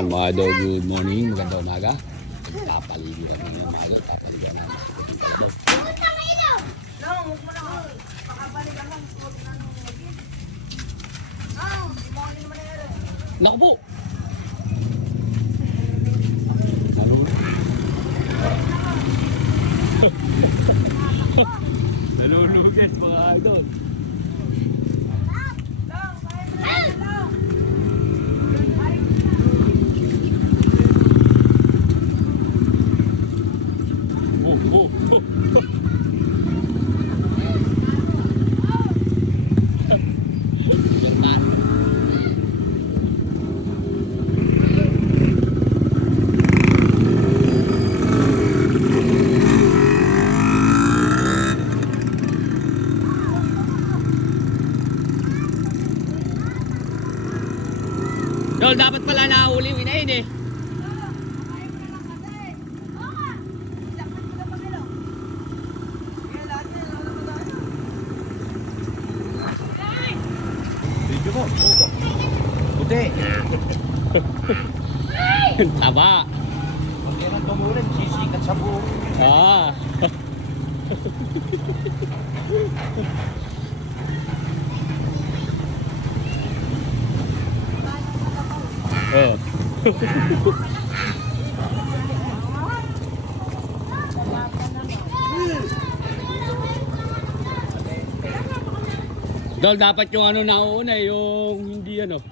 Ayan mga idol, good morning, magandang umaga. Kapaligo na ngayon mga idol, kapaligo na naman. Naku po! Nalulugas mga idol. Dol, dapat pala nahuli na yun eh. Video mo. Puti. Taba. Pag yan ang tumulan, sisikat sa buhok. Ah. Oh. Dol, dapat yung ano nauna, yung hindi ano.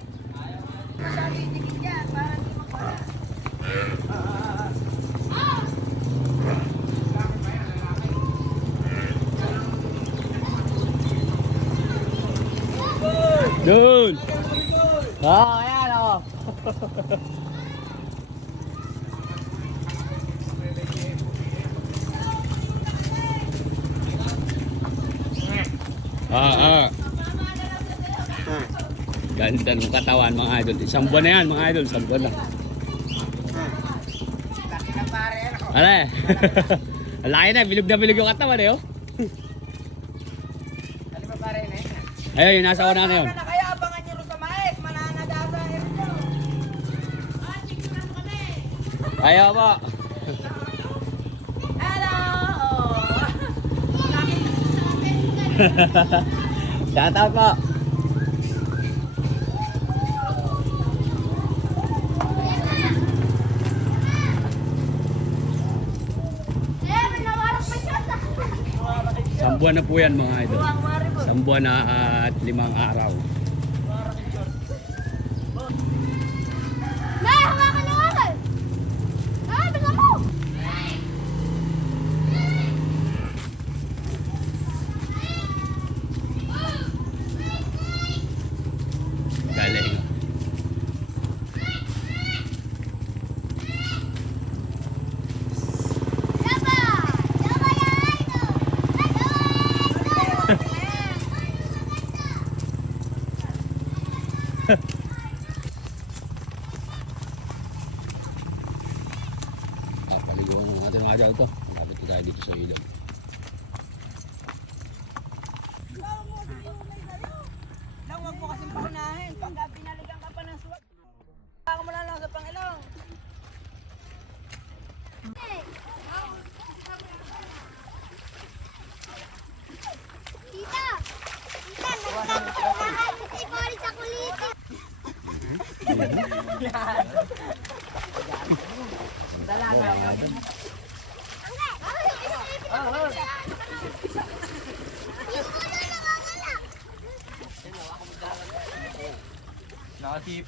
Dol. Ah, ayan oh. Ganda ng katawan mga idol. Isang buwan na yan mga idol. Isang buwan na. Ale. Ang laki na. Bilog yung katawan eh oh. Ano ba pare na yun? Ayun yung nasa una na yun. Kaya abangan nyo sa mais, mananadasa rin nyo. Ayaw po. Hello! Shout out po. Isang buwan na po yan mga idol. Isang buwan na at 5 araw. Galing. Paliguan mo natin mga idol ito. Malapit tayo dito sa ilog. Huwag mo kasing paunahin. Pagka pinaligan ka pa ng suwag, ako mo na lang sa Panginoon. Tita! Tita, nagkakali sa kulitin. Dalaga yun.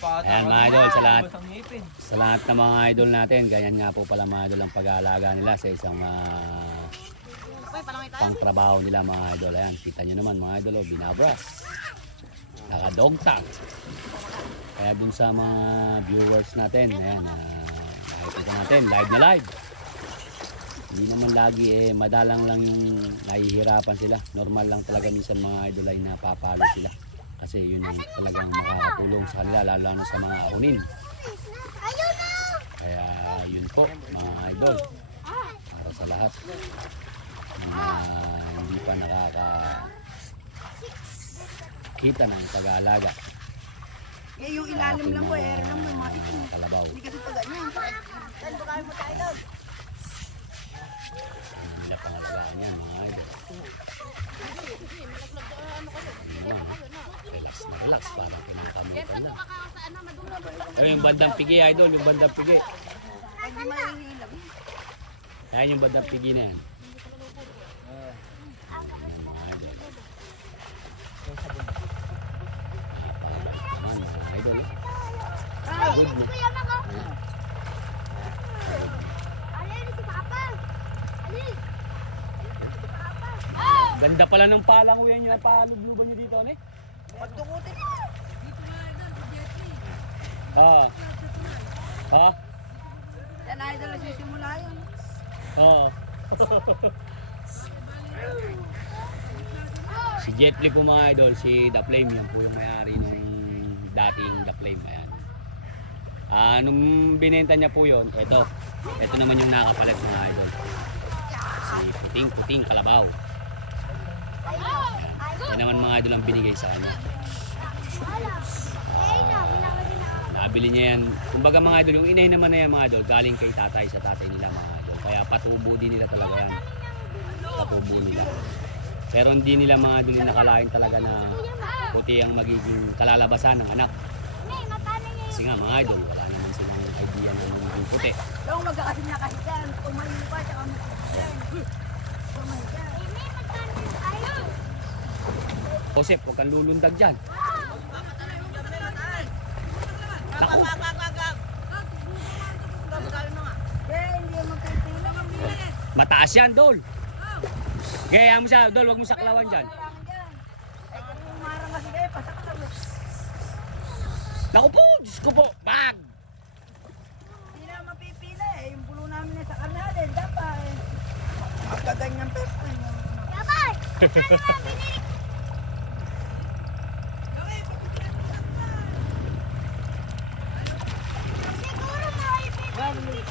Ayan mga idol, sa lahat ng mga idol natin, ganyan nga po pala mga idol ang pag-aalaga nila sa isang pang-trabaho nila mga idol. Ayan, kita nyo naman mga idol, binabras. Naka-dog tag. Kaya dun sa mga viewers natin, ayan, nakikita natin, live na live. Hindi naman lagi madalang lang yung nahihirapan sila. Normal lang talaga minsan mga idol ay napapalo sila. Kasi yun ang talagang makakatulong sa kanila, lalo na sa mga akunin. Kaya yun po mga idol, para sa lahat na hindi pa nakakakita ng pag-aalaga. Yung ilalim lang po, ere lang mo, mga itim. Kalabaw. Hindi kasi labas para pinakamutan lang. Ayun, yung bandang pigi, idol, yung bandang pigi. Hindi mahihilang. Ayan yung bandang pigi na yan. Ayan, mga idol. Good na. Kuya Mang, oh. Alin, si Papa. Alin. Si Papa. Oh! Ganda pala ng palanguyan nyo, palubluban nyo dito, ano eh? Pagtukutin. Ha? Ha? Yan idol na sisimula yun. Oo. Si Jet Li po mga idol, si The Flame, yan po yung may-ari ng dating The Flame. Ayan. Nung binenta niya po yun, ito naman yung nakapalit mga idol. Si Puting Kalabaw. Yan naman mga idol ang binigay sa kanya. Nabili niya yan. Kumbaga mga idol, yung inay naman na yan mga idol, galing kay tatay sa tatay nila mga idol. Kaya patubo din nila talaga yan. Patubo nila. Pero hindi nila mga idol yung nakalain talaga na puti ang magiging kalalabasan ng anak. Kasi nga mga idol, wala naman silang idea na magiging puti. Yung magkakasin na kahitan, tumayo pa, tsaka magkakasin. Tumayo. Josep, huwag kang lulundag dyan. Naku, Hindi mo magkakasin. mataas yan, Dol. Gaya mo siya, Dol, huwag mo saklawan dyan. Naku po, Diyos ko po, bag! Hindi na mapipila eh. Yung pulo namin na sa kanalin, dapat eh. Magkaganyan pa eh. Yabay! Siguro may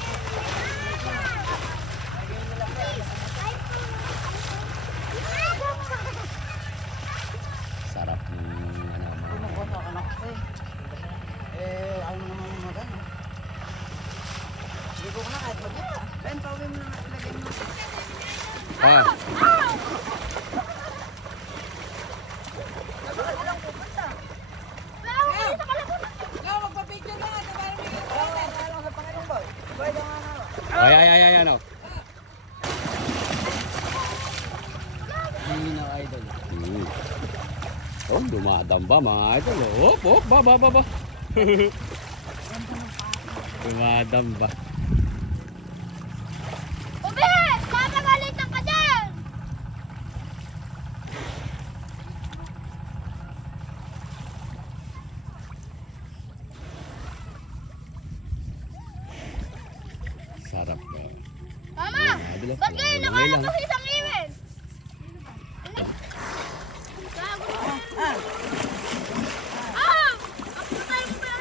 Sarap ng ano, mga... Ano naman magano. Hindi ko na kahit mag-ita. Ben, pauwi mo na ilagay mo. Ah, Ilang pupunta? Alam sa Panginoon boy. Boy, daw nga na. ay, ano. Hindi na idol. Oh, dumadamba mga idol. Oh, ba. Dumadamba. Ube! Papagalitan ka dyan! Sarap ba? Mama! Idol, Ba't kayo lang. nakalabas isang iwen? Ah! Ako tayo mo pala.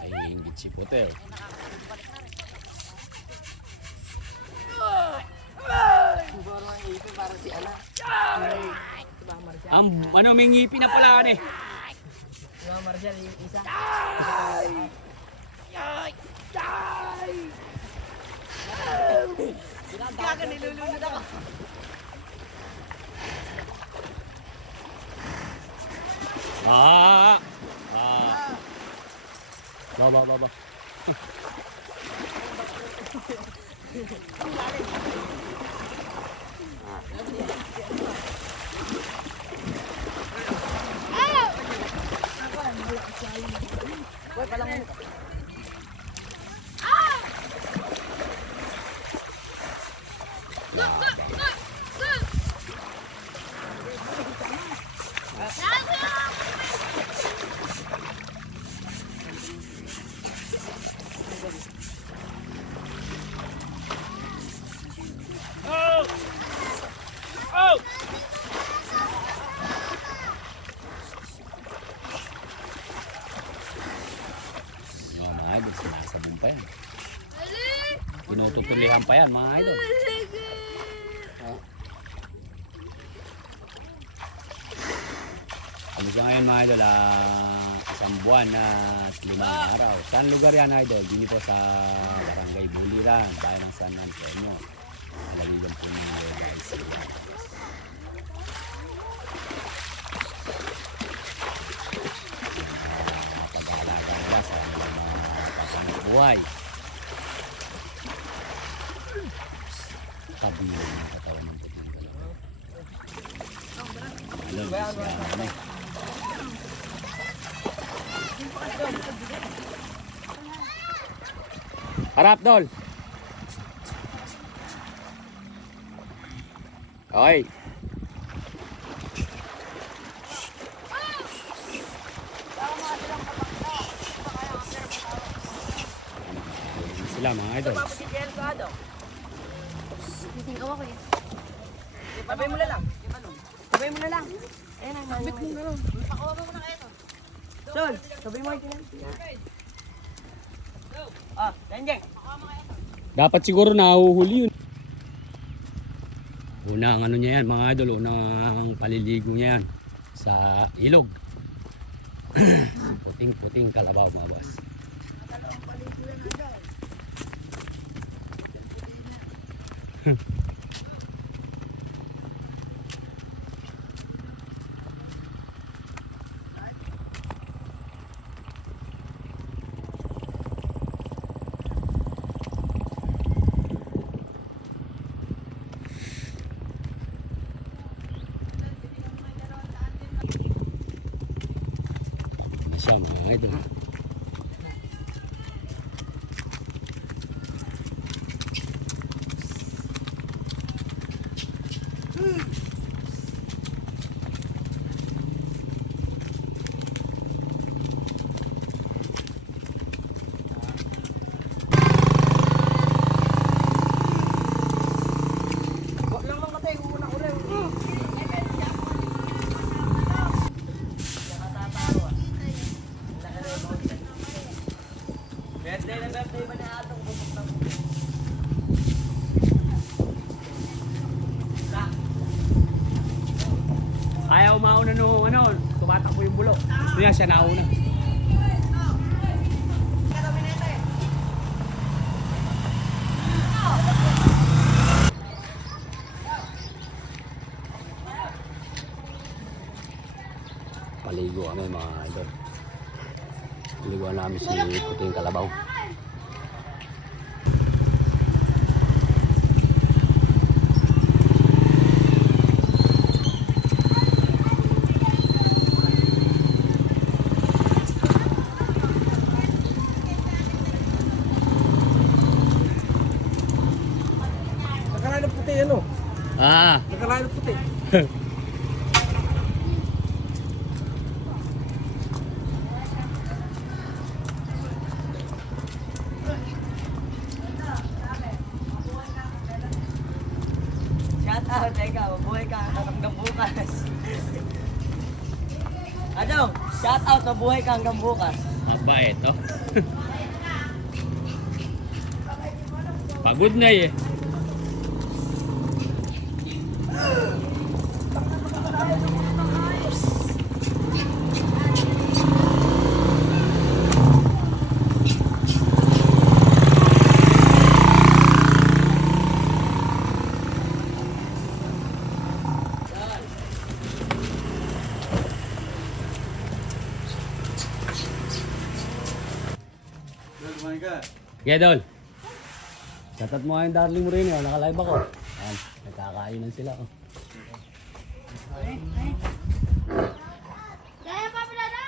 Ay, hinggit si Potel. Ano, may ngipin na pala eh. Gaga nilulunod ako. Ba. Boy, palang mo. tinututulihan pa yan mga idol. Ano siya ngayon mga idol, isang buwan at 5 araw. Saan lugar yan idol? Dito sa Barangay Buliran, bayan ng San Antonio. Malaligan po ng Nueva Ecija. Pag-aalaga nila sa kanilang mga papangabuhay. Kabilang ng katawan ng puting kalabaw. Alam, siya ano eh. Harap, Dol. Okay. Sila mga idol. Sisingaw ako eh. Sabay mo na lang. Sabay mo na lang. Ayun ang sabit mo na lang. Pakuha mo na kayo to. Sol, sabay mo ito lang. Ah, Danjeng. Dapat siguro nahuhuli yun. Unang ano niya yan mga idol, unang paliligo niya yan sa ilog. Puting-puting kalabaw mga boss. Ano siya mga idol. Wag lang lang katay, una ko rin. Birthday na birthday ba na atong bumok na bumok? Ayaw mauna no, ano, tumatakbo yung bulo. Gusto niya siya nauna. Paligo kami mga idol. Paliguan namin si Puting Kalabaw. Nakalain ng puti ano? Ah, Nakalain ng puti. Shout out, teka, mabuhay ka hanggang bukas. Ano? Shout out, mabuhay ka hanggang bukas. aba eto. Pagod na eh. Yeah, Dol. Shoutout mo nga yung darling mo rin. Naka-live ako. Ayan, nagkakainan sila. Oh. Kaya pa pala na.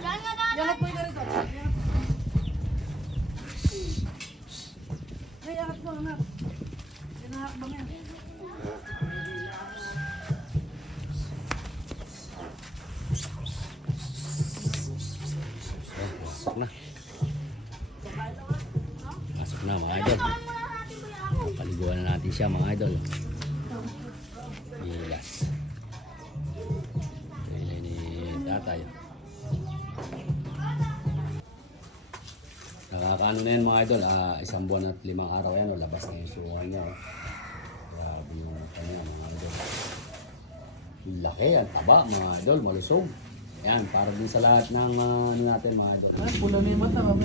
Kaya nga na. Yangat mo yung rito. Ay, yangat mo, anak. Yangat mo yan. Masok na. Masok na mga idol. Paliguan na natin siya mga idol. Yes. Pili ni tatay. ano na yan mga idol, 1 buwan at 5 araw yan, labas na yung suwan niya. Grabe yung kanya mga idol. Laki, ang taba mga idol, malusog. Yan, para din sa lahat ng ano natin mga idol. Pula na yung mata, mga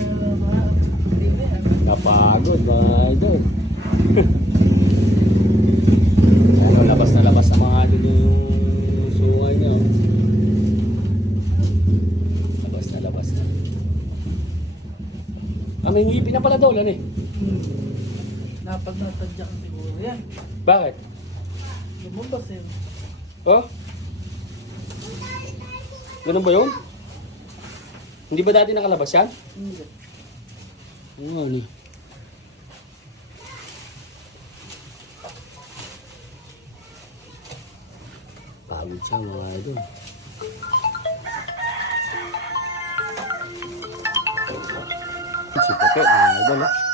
hindi na yan. Napagod mga idol. Ano, labas na mga idol yung suwan niya. Labas na. May ngipin na pala doon, ano eh. Napag-natadyak siguro yan. Bakit? Lumabas yun. Oh? Ganun ba yun? Hindi ba dati nakalabas yan? Hindi. Ano eh. Pagod siya mga idol. Si Pepe mga idol eh.